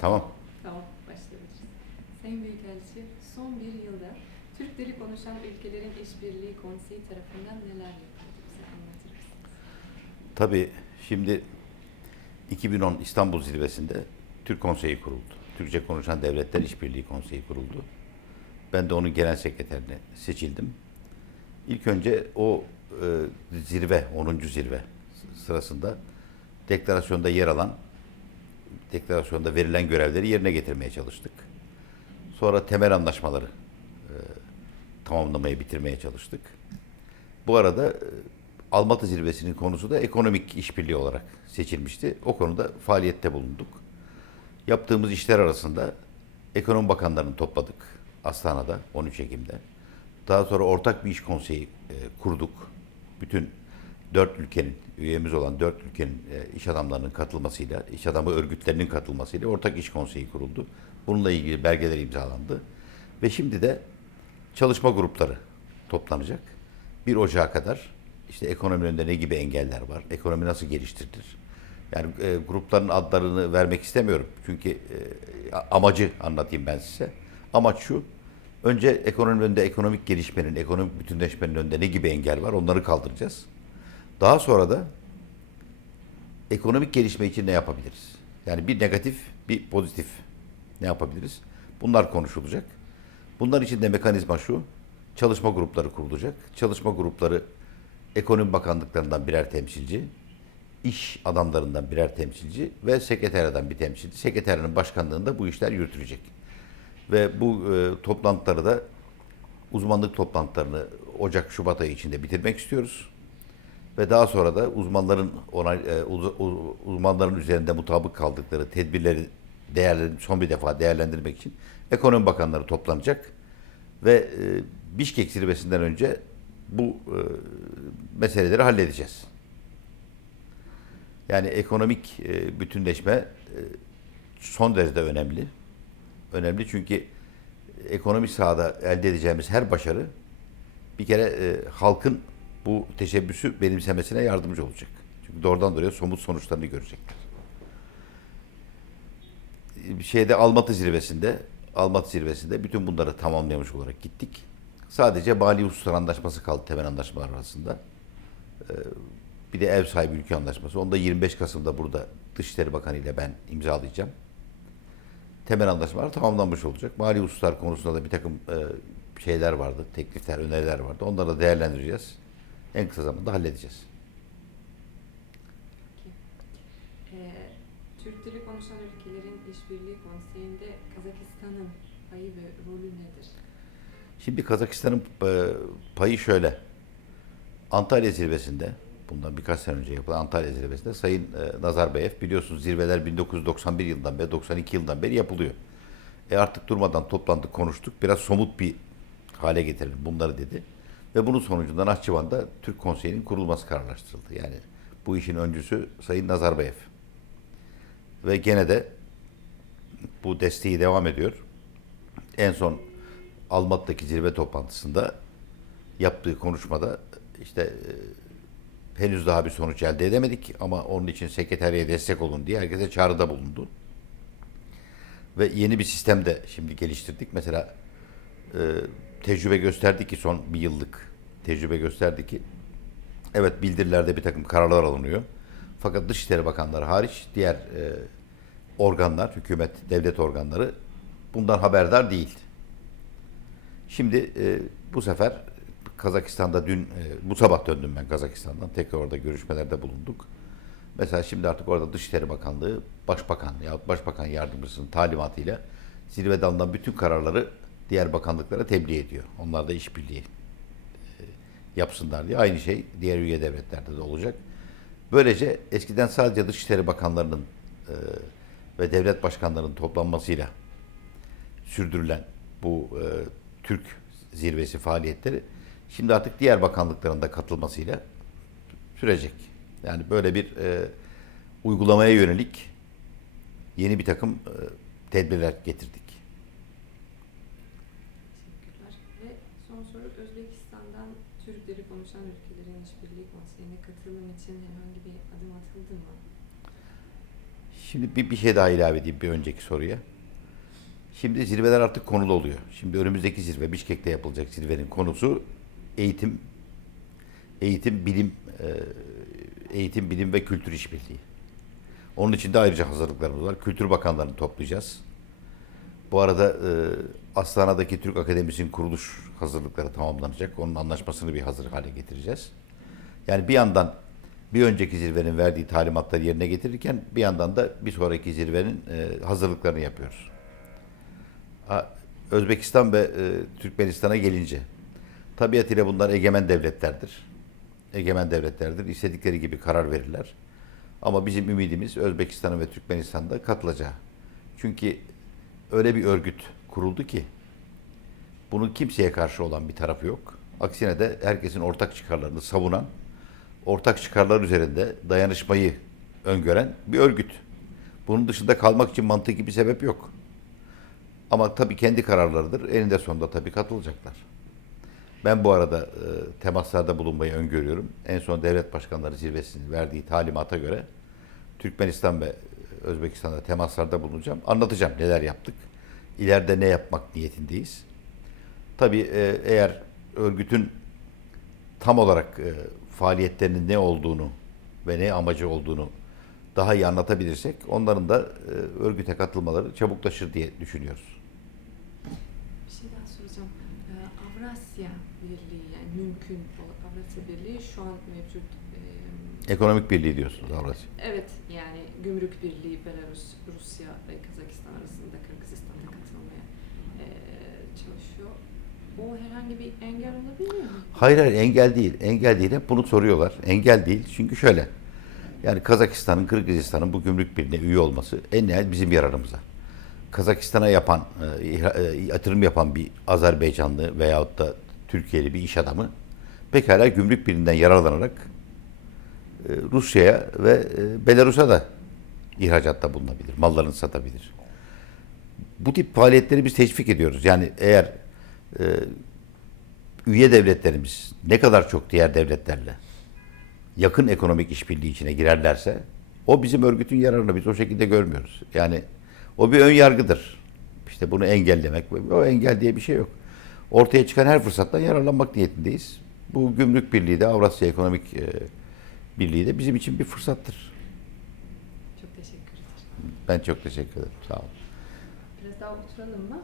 Tamam. Tamam, başlayabiliriz. Sayın Büyükelçi, son bir yılda Türk dili konuşan ülkelerin işbirliği konseyi tarafından neler yapıldı bize anlatır mısınız? Tabii şimdi 2010 İstanbul Zirvesi'nde Türk Konseyi kuruldu. Türkçe konuşan devletler işbirliği konseyi kuruldu. Ben de onun genel sekreterine seçildim. İlk önce o e, zirve, 10. zirve sırasında deklarasyonda yer alan, deklarasyonda verilen görevleri yerine getirmeye çalıştık. Sonra temel anlaşmaları e, tamamlamaya, bitirmeye çalıştık. Bu arada e, Almatı Zirvesi'nin konusu da ekonomik işbirliği olarak seçilmişti. O konuda faaliyette bulunduk. Yaptığımız işler arasında ekonomi bakanlarını topladık Astana'da 13 Ekim'de. Daha sonra ortak bir iş konseyi e, kurduk. Bütün dört ülkenin, üyemiz olan dört ülkenin e, iş adamlarının katılmasıyla, iş adamı örgütlerinin katılmasıyla ortak iş konseyi kuruldu. Bununla ilgili belgeler imzalandı. Ve şimdi de çalışma grupları toplanacak. 1 Ocağı kadar işte ekonomi önünde ne gibi engeller var, ekonomi nasıl geliştirilir? Yani e, grupların adlarını vermek istemiyorum. Çünkü e, amacı anlatayım ben size. Amaç şu, önce ekonomi önünde ekonomik gelişmenin, ekonomik bütünleşmenin önünde ne gibi engel var onları kaldıracağız. Daha sonra da ekonomik gelişme için ne yapabiliriz? Yani bir negatif, bir pozitif ne yapabiliriz? Bunlar konuşulacak. Bunlar için de mekanizma şu, çalışma grupları kurulacak. Çalışma grupları ekonomi bakanlıklarından birer temsilci, iş adamlarından birer temsilci ve sekreteryadan bir temsilci. Sekreteryanın başkanlığında bu işler yürütülecek. Ve bu e, toplantıları da uzmanlık toplantılarını Ocak Şubat ayı içinde bitirmek istiyoruz. Ve daha sonra da uzmanların onay, e, uz- uz- uzmanların üzerinde mutabık kaldıkları tedbirleri değerlen son bir defa değerlendirmek için ekonomi bakanları toplanacak ve e, Bişkek zirvesinden önce bu e, meseleleri halledeceğiz. Yani ekonomik e, bütünleşme son derece önemli. Önemli çünkü ekonomik sahada elde edeceğimiz her başarı bir kere e, halkın bu teşebbüsü benimsemesine yardımcı olacak. Çünkü doğrudan doğruya somut sonuçlarını görecekler. Şeyde Almatı zirvesinde Almatı zirvesinde bütün bunları tamamlamış olarak gittik. Sadece mali hususlar anlaşması kaldı temel anlaşmalar arasında. Ee, bir de ev sahibi ülke anlaşması. Onu da 25 Kasım'da burada Dışişleri Bakanı ile ben imzalayacağım. Temel anlaşmalar tamamlanmış olacak. Mali hususlar konusunda da bir takım e, şeyler vardı, teklifler, öneriler vardı. Onları da değerlendireceğiz. En kısa zamanda halledeceğiz. Ee, Türk dili konuşan ülkelerin işbirliği konseyinde Kazakistan'ın payı ve rolü nedir? Şimdi Kazakistan'ın e, payı şöyle. Antalya zirvesinde, bundan birkaç sene önce yapılan Antalya zirvesinde Sayın e, Nazarbayev biliyorsunuz zirveler 1991 yılından beri, 92 yıldan beri yapılıyor. E artık durmadan toplandık, konuştuk. Biraz somut bir hale getirelim bunları dedi. Ve bunun sonucunda Nahçıvan'da Türk Konseyi'nin kurulması kararlaştırıldı. Yani bu işin öncüsü Sayın Nazarbayev. Ve gene de bu desteği devam ediyor. En son Almat'taki zirve toplantısında yaptığı konuşmada işte e, henüz daha bir sonuç elde edemedik ama onun için sekreteriye destek olun diye herkese çağrıda bulundu. Ve yeni bir sistem de şimdi geliştirdik. Mesela e, tecrübe gösterdi ki son bir yıllık tecrübe gösterdi ki evet bildirilerde bir takım kararlar alınıyor. Fakat Dışişleri Bakanları hariç diğer e, organlar, hükümet, devlet organları bundan haberdar değil. Şimdi e, bu sefer Kazakistan'da dün, e, bu sabah döndüm ben Kazakistan'dan. Tekrar orada görüşmelerde bulunduk. Mesela şimdi artık orada Dışişleri Bakanlığı, Başbakan yahut Başbakan Yardımcısının talimatıyla alınan bütün kararları diğer bakanlıklara tebliğ ediyor. Onlar da işbirliği e, yapsınlar diye. Aynı şey diğer üye devletlerde de olacak. Böylece eskiden sadece Dışişleri Bakanlarının e, ve devlet başkanlarının toplanmasıyla sürdürülen bu e, Türk zirvesi faaliyetleri şimdi artık diğer bakanlıkların da katılmasıyla sürecek. Yani böyle bir e, uygulamaya yönelik yeni bir takım e, tedbirler getirdik. Teşekkürler. Ve son soru Özbekistan'dan Türk dili konuşan ülkelerin işbirliği konseyine katılım için herhangi bir adım atıldı mı? Şimdi bir, bir şey daha ilave edeyim bir önceki soruya. Şimdi zirveler artık konulu oluyor. Şimdi önümüzdeki zirve, Bişkek'te yapılacak zirvenin konusu eğitim, eğitim, bilim, e, eğitim, bilim ve kültür işbirliği. Onun için de ayrıca hazırlıklarımız var. Kültür Bakanlarını toplayacağız. Bu arada e, Astana'daki Türk Akademisi'nin kuruluş hazırlıkları tamamlanacak. Onun anlaşmasını bir hazır hale getireceğiz. Yani bir yandan bir önceki zirvenin verdiği talimatları yerine getirirken bir yandan da bir sonraki zirvenin e, hazırlıklarını yapıyoruz. Özbekistan ve e, Türkmenistan'a gelince tabiatıyla bunlar egemen devletlerdir. Egemen devletlerdir. İstedikleri gibi karar verirler. Ama bizim ümidimiz Özbekistan'ın ve Türkmenistan'da katılacağı. Çünkü öyle bir örgüt kuruldu ki bunun kimseye karşı olan bir tarafı yok. Aksine de herkesin ortak çıkarlarını savunan, ortak çıkarlar üzerinde dayanışmayı öngören bir örgüt. Bunun dışında kalmak için mantıki bir sebep yok. Ama tabii kendi kararlarıdır. Eninde sonunda tabii katılacaklar. Ben bu arada e, temaslarda bulunmayı öngörüyorum. En son devlet başkanları zirvesinin verdiği talimata göre Türkmenistan ve Özbekistan'da temaslarda bulunacağım. Anlatacağım neler yaptık. İleride ne yapmak niyetindeyiz. Tabii e, eğer örgütün tam olarak e, faaliyetlerinin ne olduğunu ve ne amacı olduğunu daha iyi anlatabilirsek onların da e, örgüte katılmaları çabuklaşır diye düşünüyoruz. Bir şey daha soracağım. Ee, Avrasya Birliği yani mümkün Avrasya Birliği şu an mevcut e, Ekonomik birliği diyorsunuz Avrasya. Evet yani Gümrük Birliği Belarus, Rusya ve Kazakistan arasında Kırgızistan'da katılmaya e, çalışıyor. O herhangi bir engel olabilir mi? Hayır hayır engel değil. Engel değil. Hep bunu soruyorlar. Engel değil. Çünkü şöyle. Yani Kazakistan'ın, Kırgızistan'ın bu gümrük birliğine üye olması en nihayet bizim yararımıza. Kazakistan'a yapan, e, e, yatırım yapan bir Azerbaycanlı veyahut da Türkiye'li bir iş adamı pekala gümrük birliğinden yararlanarak e, Rusya'ya ve Belarus'a da ihracatta bulunabilir, mallarını satabilir. Bu tip faaliyetleri biz teşvik ediyoruz. Yani eğer e, üye devletlerimiz ne kadar çok diğer devletlerle yakın ekonomik işbirliği içine girerlerse o bizim örgütün yararını biz o şekilde görmüyoruz. Yani o bir ön yargıdır. İşte bunu engellemek, o engel diye bir şey yok. Ortaya çıkan her fırsattan yararlanmak niyetindeyiz. Bu gümrük birliği de Avrasya Ekonomik e, Birliği de bizim için bir fırsattır. Çok teşekkür ederim. Ben çok teşekkür ederim. Sağ olun. Biraz daha oturalım mı?